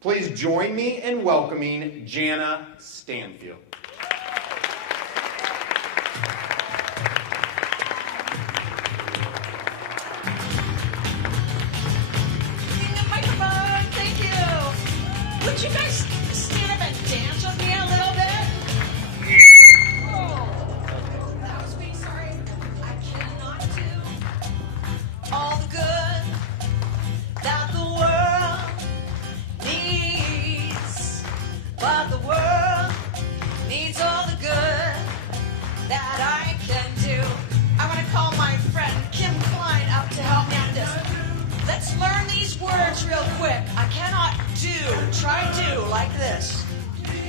Please join me in welcoming Jana Stanfield. Would you guys stand up and dance with me a little bit? Oh, that was me, sorry. I cannot do all the good that the world needs, but the world needs all the good that I can do. I want to call my friend Kim Klein up to help me on this. Let's learn these words real quick. I cannot do. Try do like this.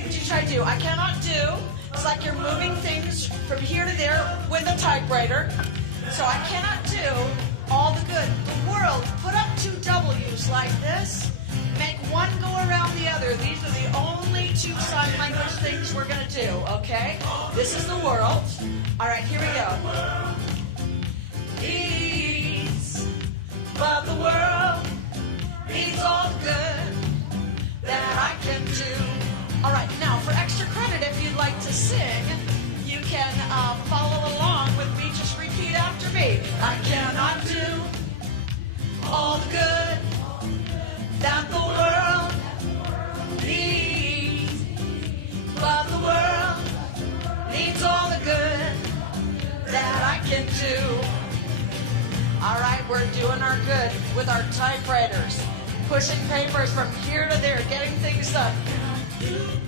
Would you try do? I cannot do. It's like you're moving things from here to there with a typewriter. So I cannot do all the good. The world, put up two W's like this. Make one go around the other. These are the only two sign language things we're going to do, okay? This is the world. All right, here we go. But the world needs all the good that I can do. All right, now for extra credit, if you'd like to sing, you can follow along with me. Just repeat after me. I cannot do all the good that the world needs, but the world needs all the good that I can do. All right, we're doing our good with our typewriters, pushing papers from here to there, getting things done.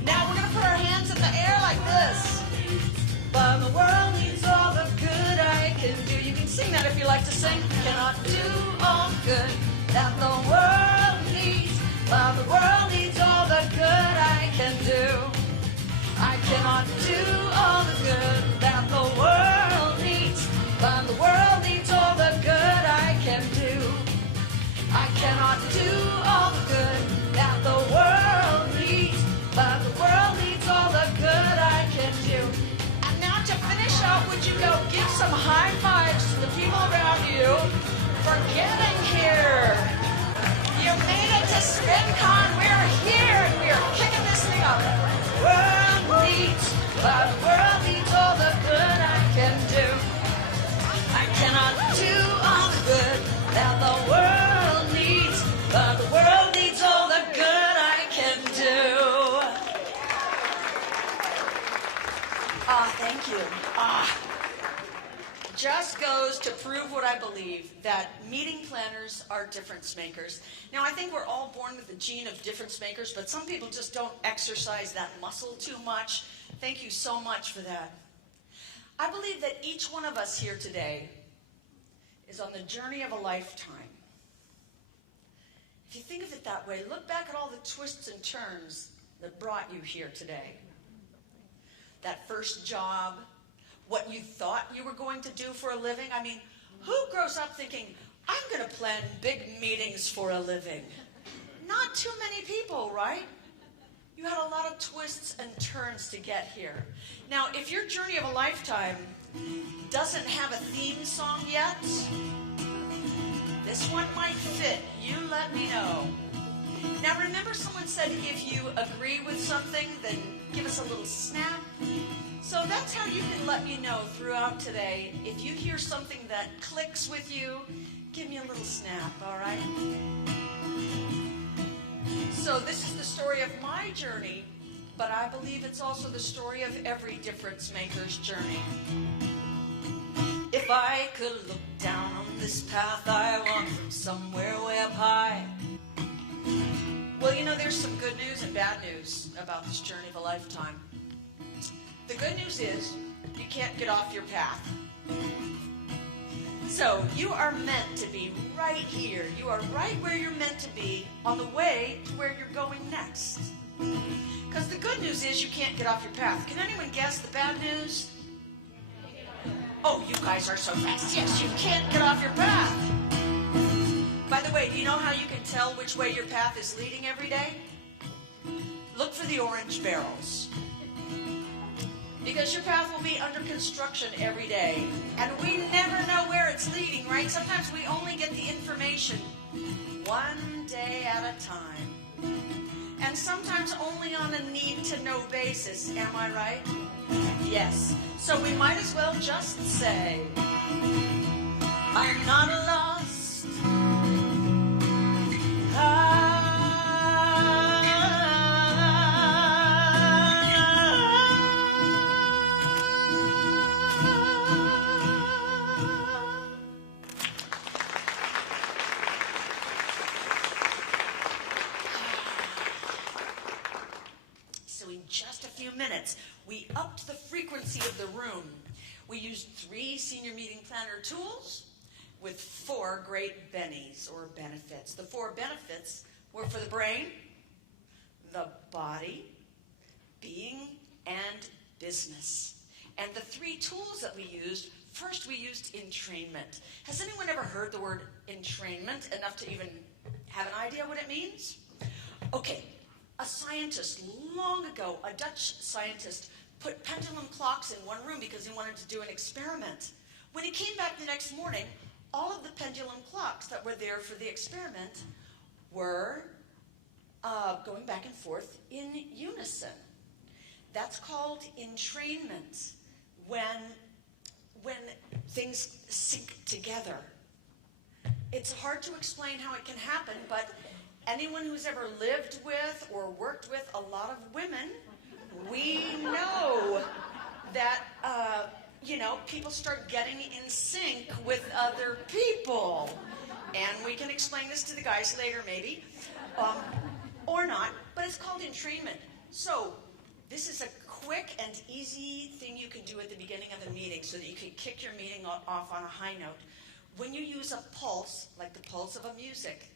Now we're going to put our hands in the air like this. But the world needs all the good I can do. You can sing that if you like to sing. Cannot do all the good that the world needs, but the world needs all the good I can do. I cannot do all the good that the world needs, but the world needs all the good I can do. I cannot do all the good that the world needs, but the world needs all the good I can do. And now to finish up, would you go give some high fives to the people around you for getting here. You made it to SPINcon. We're here and we are kicking this thing up. The world needs, but the world needs all the good I can do. I cannot do all the good that the world needs, but the world needs all the good I can do. Thank you. Just goes to prove what I believe, that meeting planners are difference makers. Now, I think we're all born with the gene of difference makers, but some people just don't exercise that muscle too much. Thank you so much for that. I believe that each one of us here today is on the journey of a lifetime. If you think of it that way, look back at all the twists and turns that brought you here today. That first job, what you thought you were going to do for a living. I mean, who grows up thinking, I'm going to plan big meetings for a living? Not too many people, right? You had a lot of twists and turns to get here. Now, if your journey of a lifetime doesn't have a theme song yet, this one might fit. You let me know. Now, remember someone said if you agree with something, then give us a little snap. So that's how you can let me know throughout today. If you hear something that clicks with you, give me a little snap, all right? So this is the story of my journey, but I believe it's also the story of every difference maker's journey. If I could look down on this path I walk from somewhere way up high. Well, you know, there's some good news and bad news about this journey of a lifetime. The good news is you can't get off your path. So you are meant to be right here. You are right where you're meant to be on the way to where you're going next. Because the good news is you can't get off your path. Can anyone guess the bad news? Oh, you guys are so fast. Yes, you can't get off your path. By the way, do you know how you can tell which way your path is leading every day? Look for the orange barrels. Because your path will be under construction every day. And we never know where it's leading, right? Sometimes we only get the information one day at a time. and sometimes only on a need-to-know basis. Am I right? Yes. So we might as well just say, I'm not lost. So in just a few minutes, we upped the frequency of the room. We used 3 senior meeting planner tools with 4 great bennies or benefits. The 4 benefits were for the brain, the body, being, and business. And the 3 tools that we used, first we used entrainment. Has anyone ever heard the word entrainment enough to even have an idea what it means? Okay, a scientist long ago, a Dutch scientist, put pendulum clocks in one room because he wanted to do an experiment. When he came back the next morning, all of the pendulum clocks that were there for the experiment were going back and forth in unison. That's called entrainment, when things sync together. It's hard to explain how it can happen, but anyone who's ever lived with or worked with a lot of women, we know that people start getting in sync with other people. And we can explain this to the guys later, maybe, or not, but it's called entrainment. So this is a quick and easy thing you can do at the beginning of the meeting so that you can kick your meeting off on a high note. When you use a pulse, like the pulse of a music,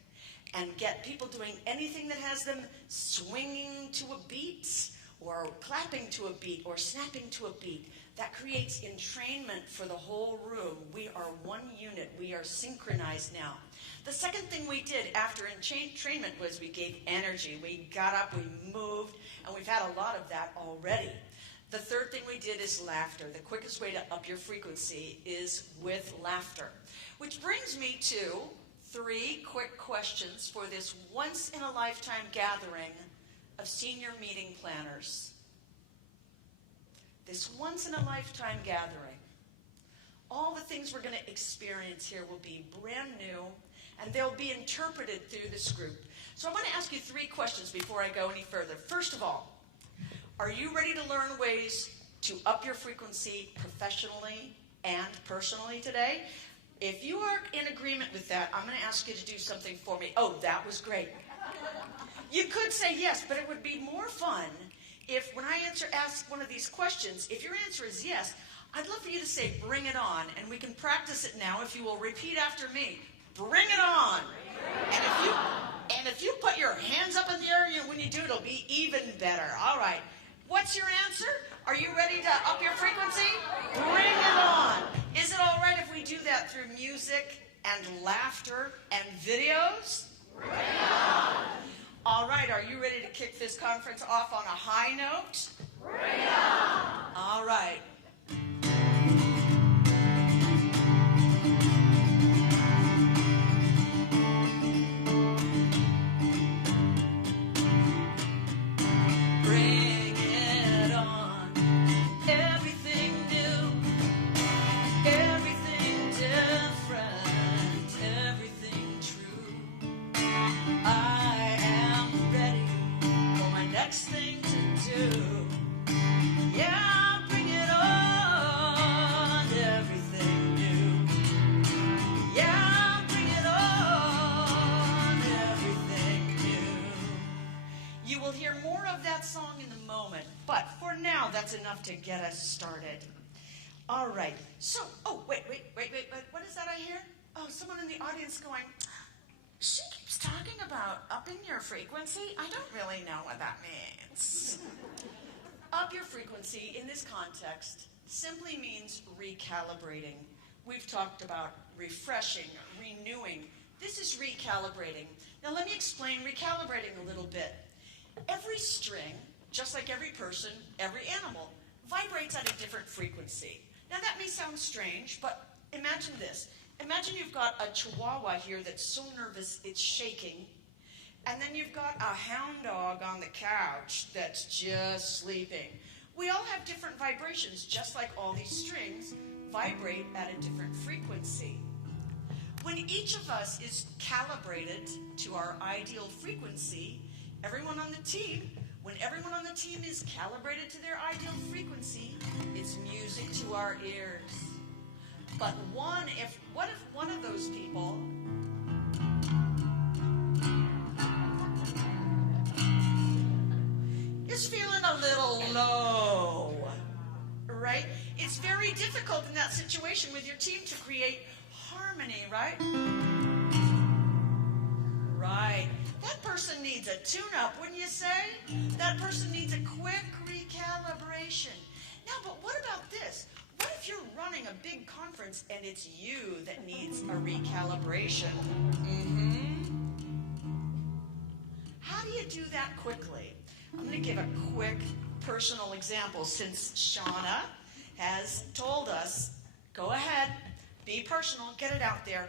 and get people doing anything that has them swinging to a beat, or clapping to a beat, or snapping to a beat, that creates entrainment for the whole room. We are one unit. We are synchronized now. The second thing we did after entrainment was we gave energy. We got up, we moved, and we've had a lot of that already. The third thing we did is laughter. The quickest way to up your frequency is with laughter. Which brings me to 3 quick questions for this once-in-a-lifetime gathering of senior meeting planners. This once-in-a-lifetime gathering. All the things we're going to experience here will be brand new, and they'll be interpreted through this group. So I want to ask you 3 questions before I go any further. First of all, are you ready to learn ways to up your frequency professionally and personally today? If you are in agreement with that, I'm going to ask you to do something for me. Oh, that was great. You could say yes, but it would be more fun if when I ask one of these questions, if your answer is yes, I'd love for you to say, bring it on. And we can practice it now if you will repeat after me. Bring it on. And if you put your hands up in the air when you do, it'll be even better. All right. What's your answer? Are you ready to up your frequency? Bring it on. Is it all right if we do that through music and laughter and videos? Bring it on. All right, are you ready to kick this conference off on a high note? Bring it on. All right. That's enough to get us started. All right. So, wait. What is that I hear? Oh, someone in the audience going, she keeps talking about upping your frequency. I don't really know what that means. Up your frequency in this context simply means recalibrating. We've talked about refreshing, renewing. This is recalibrating. Now let me explain recalibrating a little bit. Every string, just like every person, every animal, vibrates at a different frequency. Now that may sound strange, but imagine this. Imagine you've got a chihuahua here that's so nervous it's shaking. And then you've got a hound dog on the couch that's just sleeping. We all have different vibrations, just like all these strings vibrate at a different frequency. When each of us is calibrated to our ideal frequency, when everyone on the team is calibrated to their ideal frequency, it's music to our ears. But what if one of those people is feeling a little low, right? It's very difficult in that situation with your team to create harmony, right? Right. That person needs a tune-up, wouldn't you say? That person needs a quick recalibration. Now, but what about this? What if you're running a big conference and it's you that needs a recalibration? How do you do that quickly? I'm going to give a quick personal example since Jana has told us, go ahead, be personal, get it out there.